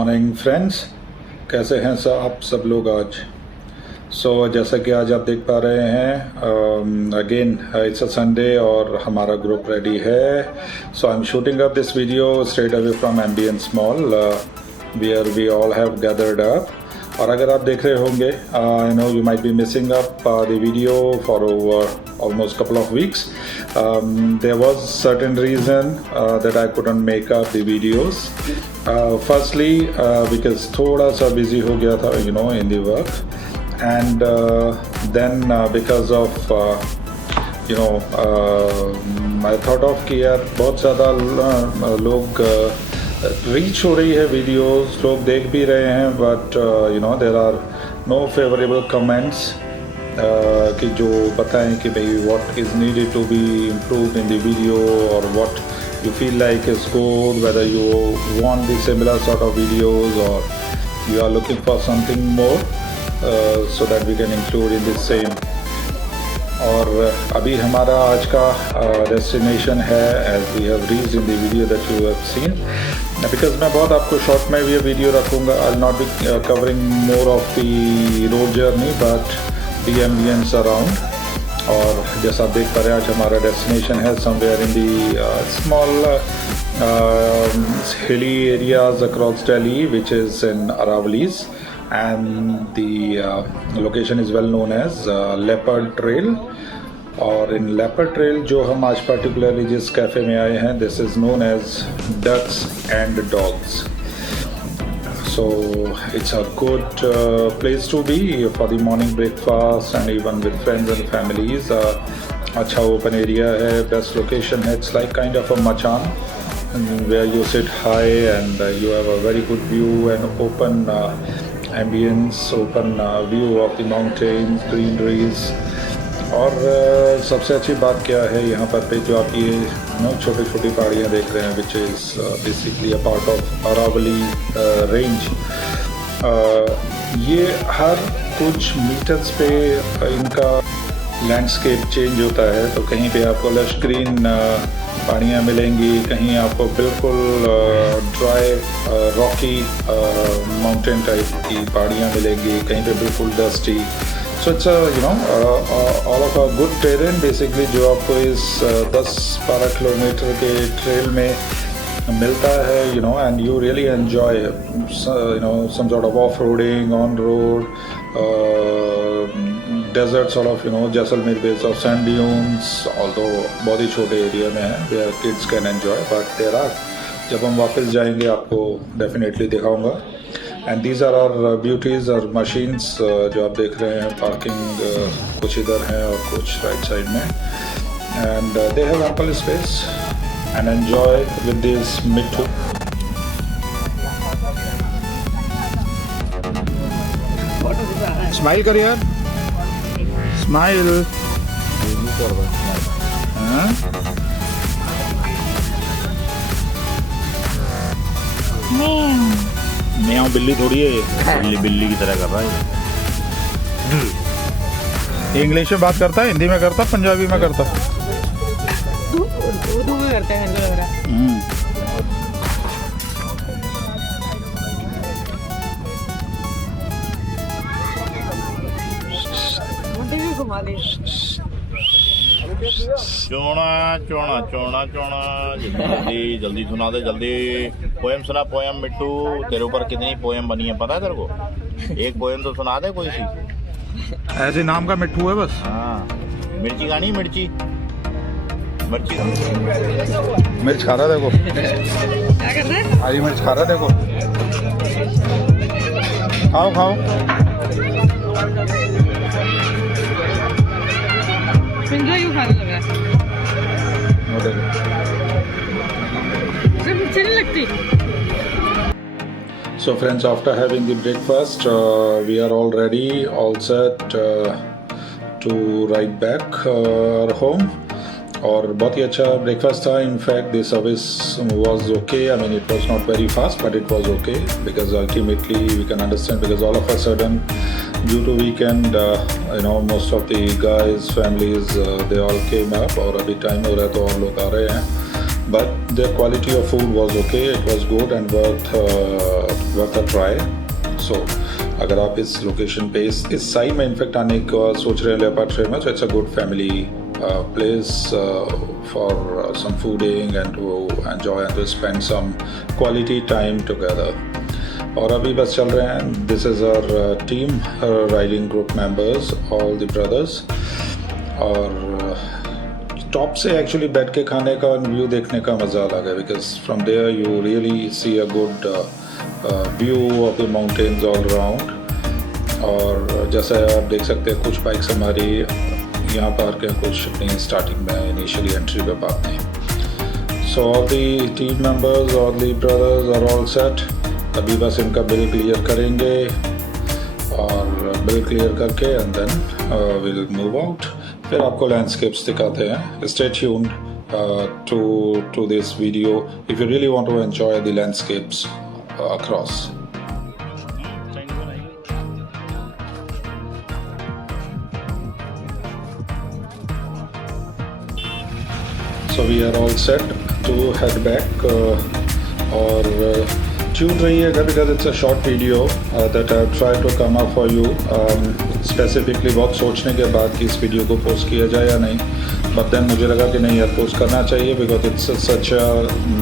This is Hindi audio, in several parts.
मॉर्निंग फ्रेंड्स, कैसे हैं आप सब लोग आज। जैसा कि आज आप देख पा रहे हैं, अगेन इट्स अ संडे और हमारा ग्रुप रेडी है। I am shooting up this video straight away from Ambience mall where we all have gathered up. और अगर आप देख रहे होंगे, I know you might be missing up the video for almost couple of weeks. There was certain reason that I couldn't make up the videos. Firstly, because थोड़ा सा busy हो गया था, you know, in the work, and then because of you know, I thought of कि यार बहुत ज़्यादा लोग रीच हो रही है वीडियोस, लोग देख भी रहे हैं, but you know there are no favorable comments कि जो बताएं कि भाई what is needed to be improved in the video or what you feel like is good, whether you want the similar sort of videos or you are looking for something more so that we can include in the same. और अभी हमारा आज का डेस्टिनेशन है, as we have reached in the video that you have seen, because मैं बहुत आपको शॉर्ट में भी ये वीडियो रखूँगा. I'll not be covering more of the road journey but the ambience around. और जैसा आप देख पा रहे हैं, आज हमारा डेस्टिनेशन है somewhere in the small hilly areas across Delhi, which is in Aravallis, and the location is well known as Leopard Trail. और इन Leopard Trail जो हम आज particularly जिस कैफ़े में आए हैं, this is known as Ducks and Dogs. So it's a good place to be for the morning breakfast and even with friends and families. अच्छा open area है, best location है. It's like kind of a machan where you sit high and you have a very good view and open ambience, open view of the mountains, greeneries. और सबसे अच्छी बात क्या है यहाँ पर पे जो आप ये छोटी छोटी पहाड़ियाँ देख रहे हैं, which is basically a part of Aravalli range. ये हर कुछ मीटर्स पे इनका लैंडस्केप चेंज होता है. तो कहीं पे आपको लश ग्रीन पहाड़ियाँ मिलेंगी, कहीं आपको बिल्कुल ड्राई रॉकी माउंटेन टाइप की पहाड़ियाँ मिलेंगी, कहीं पे बिल्कुल dusty. So it's you know all of a good terrain basically जो आपको इस 10-12 किलोमीटर के ट्रेल में मिलता है, you know, and you really enjoy you know some sort of off-roading, on-road, desert sort of, you know, Jaisalmer based of sand dunes, although बहुत ही छोटे एरिया में है where kids can enjoy, but there are, जब हम वापस जाएंगे आपको definitely दिखाऊंगा. And these are our beauties और मशीन्स जो आप देख रहे हैं. पार्किंग कुछ इधर है और कुछ राइट साइड में, and they have ample space and enjoy with this Mittu. Smile करिए यार, स्माइल. मैं बिल्ली थोड़ी है, बिल्ली की तरह कर रहा है. इंग्लिश में बात करता है, हिंदी में करता, पंजाबी में करता. उर्दू में करते हैं मुझे लग रहा है. मुंडे भी घुमा दे. चोना चोना चोना चोना, जल्दी जल्दी सुना दे, जल्दी. पोएम सुना, पोएम. मिट्टू, तेरे ऊपर कितनी पोएम बनी है पता है तेरे को? एक पोएम तो सुना दे कोई सी. ऐसे नाम का मिट्टू है बस. हाँ, मिर्ची खानी, मिर्ची मिर्ची मिर्च खा रहा देखो, क्या कर रहे हैं? हरी मिर्च खा रहा देखो. खाओ खाओ. पिंजरा क्यों खाने लगा है? सिर्फ अच्छी नहीं लगती. So friends, after having the breakfast, we are all ready, all set to ride back home. और बहुत ही अच्छा ब्रेकफास्ट था. In fact the service was okay. I mean it was not very fast but it was okay, because ultimately we can understand, because all of a sudden due to weekend you know most of the guys families they all came up. और अभी टाइम हो रहा है तो और लोग आ रहे हैं. but the quality of food was okay. It was good and worth a try. So अगर आप इस लोकेशन पे इस साइड में इनफेक्ट आने का सोच रहे हैं लेपर्ड ट्रेल में, तो it's a good family place for some fooding and to enjoy and to spend some quality time together. और अभी बस चल रहे हैं. This is our team riding group members, all the brothers. और टॉप से एक्चुअली बैठ के खाने का व्यू देखने का मज़ा अलग है, because from there you really see a good view of the mountains all around. और जैसे आप देख सकते हैं कुछ बाइक्स हमारी यहाँ पार्क है, कुछ अपनी स्टार्टिंग में इनिशियली एंट्री पे पार्क थी. So all the team members, all the brothers are all set. अभी बस इनका बिल क्लियर करेंगे और बिल क्लियर करके and then will move out. फिर आपको लैंडस्केप्स दिखाते हैं. Stay tuned to this video if you really want to enjoy the landscapes across. So we are all set to head back और ट्यून रहिएगा because it's a short video that I've tried to come up for you. Specifically बहुत सोचने के बाद कि इस वीडियो को पोस्ट किया जाए या नहीं, बट देन मुझे लगा कि नहीं यार पोस्ट करना चाहिए because it's such a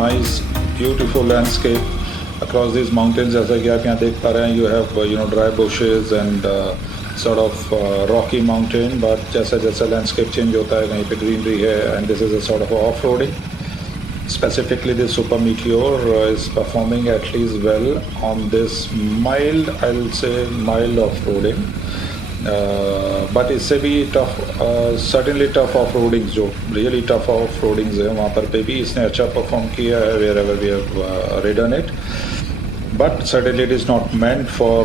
nice beautiful landscape across this mountains. जैसा कि आप यहाँ देख पा रहे हैं, you have dry bushes and sort of rocky mountain, but जैसा जैसा लैंडस्केप चेंज होता है कहीं पे ग्रीनरी है and this is a sort of off-roading. Specifically this Super Meteor is performing at least well on this mild, I'll say mild off-roading, but इससे भी tough, certainly tough off-roadings, जो really tough off-roadings है वहाँ पर पे भी इसने अच्छा perform किया है wherever we have ridden it. But certainly it is not meant for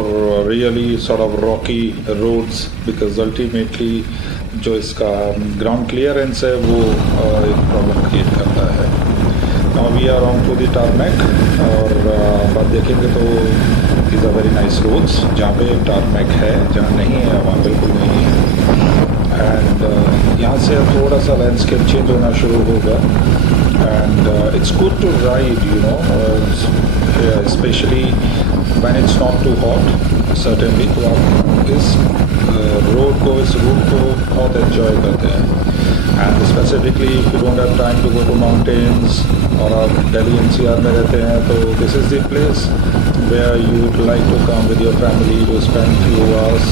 really sort of rocky roads because ultimately जो इसका ground clearance है वो एक problem create करता है. Now we are on to the tarmac और बात देखेंगे तो these are very nice roads. जहाँ पे tarmac है, जहाँ नहीं है वहाँ बिल्कुल नहीं है. And यहाँ से थोड़ा सा landscape change होना शुरू होगा. And it's good to ride, you know, especially when it's not too hot. Certainly तो आप इस road को, इस route को बहुत enjoy करते हैं. And specifically if you don't have time to go to mountains और आप Delhi NCR में रहते हैं, तो this is the place where you would like to come with your family to spend few hours.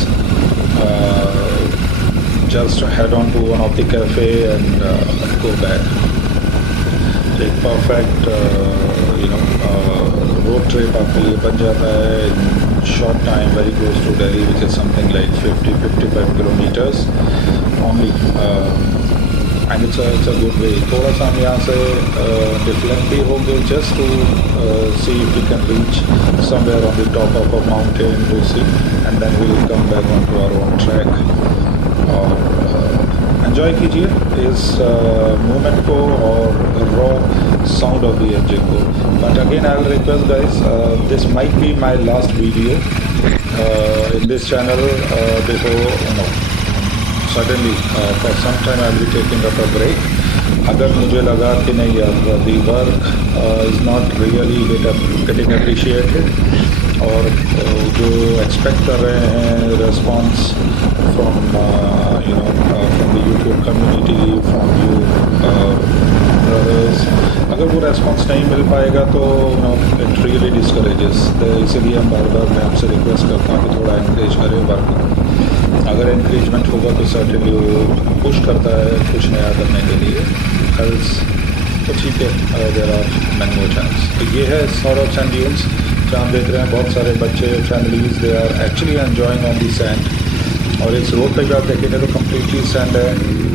Just head on to one of the cafe and go back. एक परफेक्ट रोड ट्रिप आपके लिए बन जाता है in short time, very close to Delhi which is something like 50-55 kilometres only. And it's a good way. थोड़ा सा हम यहाँ से डिफलेक्ट भी होंगे just to see if we can reach somewhere on the top of a mountain to see and then we will come back on to our own track. और एंजॉय कीजिए इस मूवमेंट को और raw sound of the engine को. But again I will request guys, this might be my last video in this channel before suddenly for some time I will be taking up a break. अगर मुझे लगा कि नहीं यार the work is not really getting appreciated और जो एक्सपेक्ट कर रहे हैं response from from the YouTube community, from you brothers, अगर वो रेस्पॉन्स नहीं मिल पाएगा तो इट रियली डिस्करेजेस. इसीलिए हम बार बार मैं आपसे रिक्वेस्ट करता हूँ कि थोड़ा इंकरेज करें वर्क को. अगर इंकरेजमेंट होगा तो सर्टेनली वो पुश करता है कुछ नया करने के लिए. एल्स तो ठीक है, there are many more chance. तो ये है सौरभ सैंड ड्यून्स जहाँ आप देख रहे हैं बहुत सारे बच्चे families they are actually enjoying on the sand. और इस रोड पे भी आप देखेंगे तो कम्प्लीटली सैंड है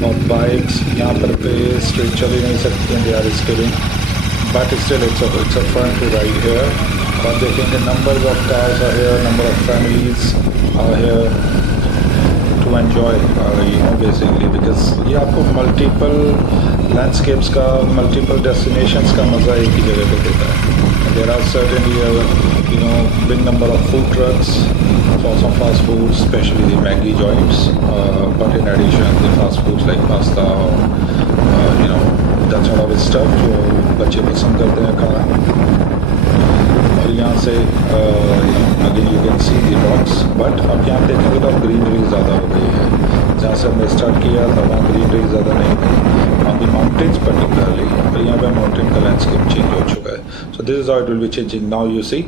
और बाइक्स यहाँ पर पे स्ट्रेट चल ही नहीं सकते हैं. They are skilling but still it's a fun to ride here. और आप देखेंगे number of cars are here, number of families are here to enjoy basically because ये आपको मल्टीपल लैंडस्केप्स का, मल्टीपल डेस्टिनेशंस का मज़ा एक ही जगह पे देता है. There are certainly big number of food trucks for some fast foods, especially the Maggi joints, but in addition the fast foods like pasta or that sort of stuff जो बच्चे पसंद करते हैं खाना। और यहाँ से again you can see the rocks, but अब यहाँ देखेंगे तो अब ग्रीनरी ज़्यादा हो गई है। जहाँ से हमने स्टार्ट किया था वहाँ ग्रीनरी ज़्यादा नहीं थी ऑन द माउंटेन्स पर्टिकुलरली, और यहाँ पे माउंटेन का लैंडस्केप चेंज हो चुका है। So this is how it will be changing now. You see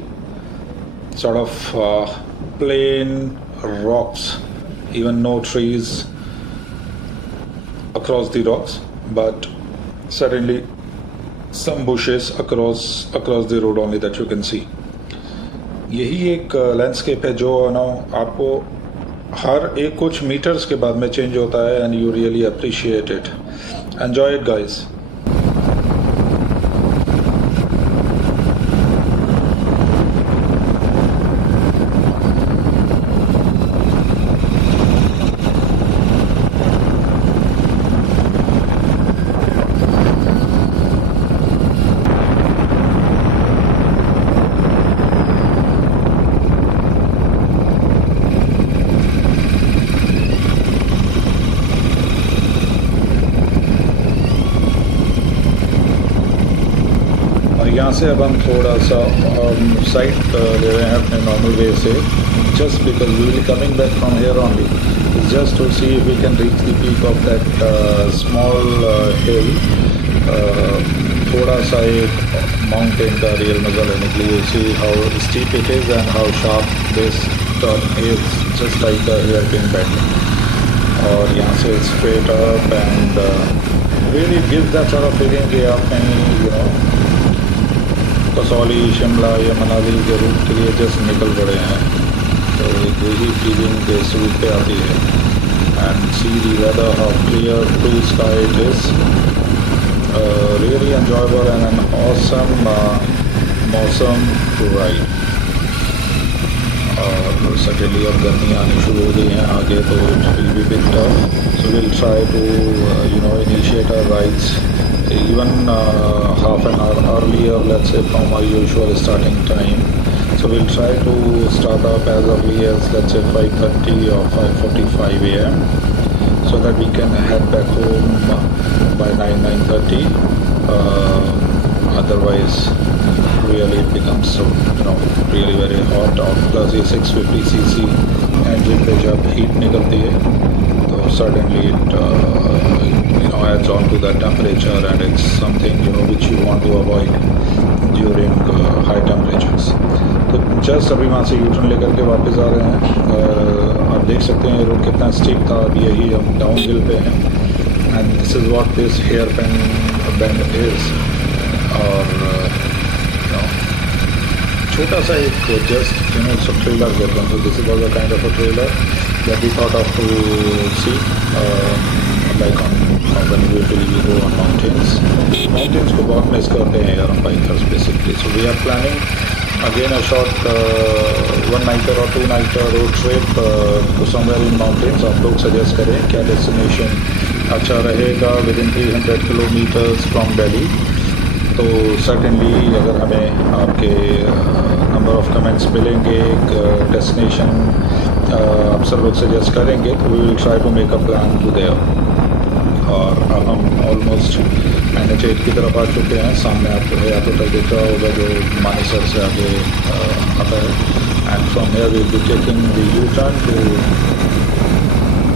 sort of plain rocks, even no trees across the rocks, but certainly some bushes across the road only that you can see. यही एक लैंडस्केप है जो ना आपको हर एक कुछ मीटर्स के बाद में चेंज होता है, and you really appreciate it. Enjoy it guys. यहाँ से अब हम थोड़ा सा साइड ले रहे हैं अपने नॉर्मल वे से, just because we will coming back from here only, just to see if we can reach the peak of that small hill. थोड़ा सा एक माउंटेन का रियल मजा लेने के लिए, see how steep it is and how sharp this turn is, just like a hairpin bend. और यहाँ से straight up and really gives that sort of feeling कि आप कहीं यू नो कसौली, शिमला या मनाली के रूट के लिए जस्ट निकल पड़े हैं, तो यही फीलिंग इस रूट पे आती है। And see the weather, how clear blue sky it is, really enjoyable and an awesome मौसम टू राइड। और सडनली अब गर्मी आनी शुरू हो गई हैं आगे, तो it will be big tough, so will try to you know initiate our rides even half an hour earlier, let's say, from our usual starting time. So we'll try to start up as early as, let's say, 5:30 or 5:45 a.m. so that we can head back home by 9:30. Otherwise really it becomes so really very hot out, plus ये 650 cc engine पे जब heat निकलती है तो suddenly it adds on to that temperature, and it's something which you want to avoid during high temperatures. तो जस्ट अभी वहाँ से यूटर्न लेकर के वापस आ रहे हैं। आप देख सकते हैं रोड कितना स्टीप था, अब यही हम डाउन हिल पे हैं, and this is what this hairpin bend is. और छोटा सा एक जस्ट इट्स अ ट्रेलर कहते हैं, तो this is also kind of a trailer that we thought of to see like on when we usually go on mountains को बहुत मिस करते हैं यार हम bikers basically. So we are planning again a short 1 nighter or 2 nighter road trip to somewhere in mountains. आप लोग सजेस्ट करें क्या डेस्टिनेशन अच्छा रहेगा with in 300 kilometres from Delhi. तो सर्टेनली अगर हमें आपके नंबर ऑफ कमेंट्स मिलेंगे, एक डेस्टिनेशन आप सब लोग सजेस्ट करेंगे, तो we will try to make a plan to there. और अब हम ऑलमोस्ट NH8 की तरफ आ चुके हैं। सामने आपको है तो तक दिख रहा होगा जो मानेसर से आगे आता है, and from here we will be taking the U turn to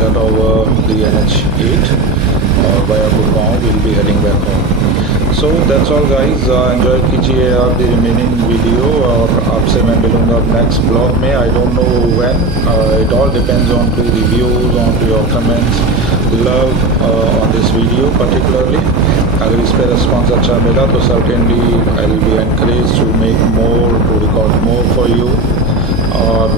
get over the NH8 और via Gurgaon we will be heading back home. So that's all guys, enjoy कीजिए आप द रिमेनिंग वीडियो, और आपसे मैं मिलूँगा नेक्स्ट ब्लॉग में। I don't know when, it all depends on to the views, on to your comments, love on this video particularly. अगर इस पर रिस्पॉन्स अच्छा मिला तो certainly I will be encourage to make more, to record more for you. और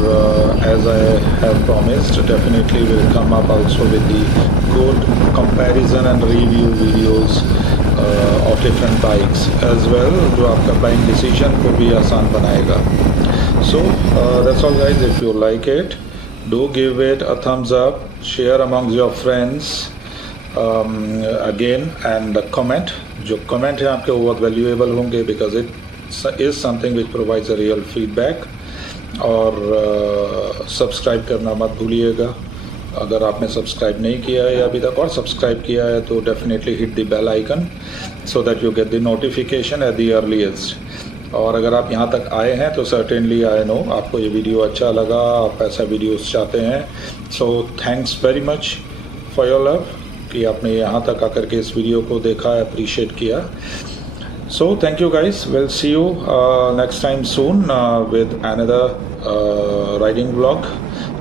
as I have promised, definitely will come up also with the good comparison and review videos of different bikes as well, जो आपका buying decision को भी आसान बनाएगा। So that's all guys, if you like it, do give it a thumbs up, share amongst your friends again, and comment, जो comment है आपके वो बहुत valuable होंगे because it is something which provides a real feedback। और सब्सक्राइब करना मत भूलिएगा, अगर आपने सब्सक्राइब नहीं किया है अभी तक और सब्सक्राइब किया है तो definitely hit the bell icon so that you get the notification at the earliest. और अगर आप यहाँ तक आए हैं तो सर्टेनली आई नो आपको ये वीडियो अच्छा लगा, आप ऐसा वीडियोस चाहते हैं। So thanks very much for your love कि आपने यहाँ तक आकर के इस वीडियो को देखा, अप्रिशिएट किया। So thank you guys. We'll see you next time soon with another riding vlog.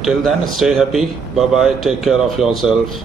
Till then, stay happy. Bye bye. Take care of yourself.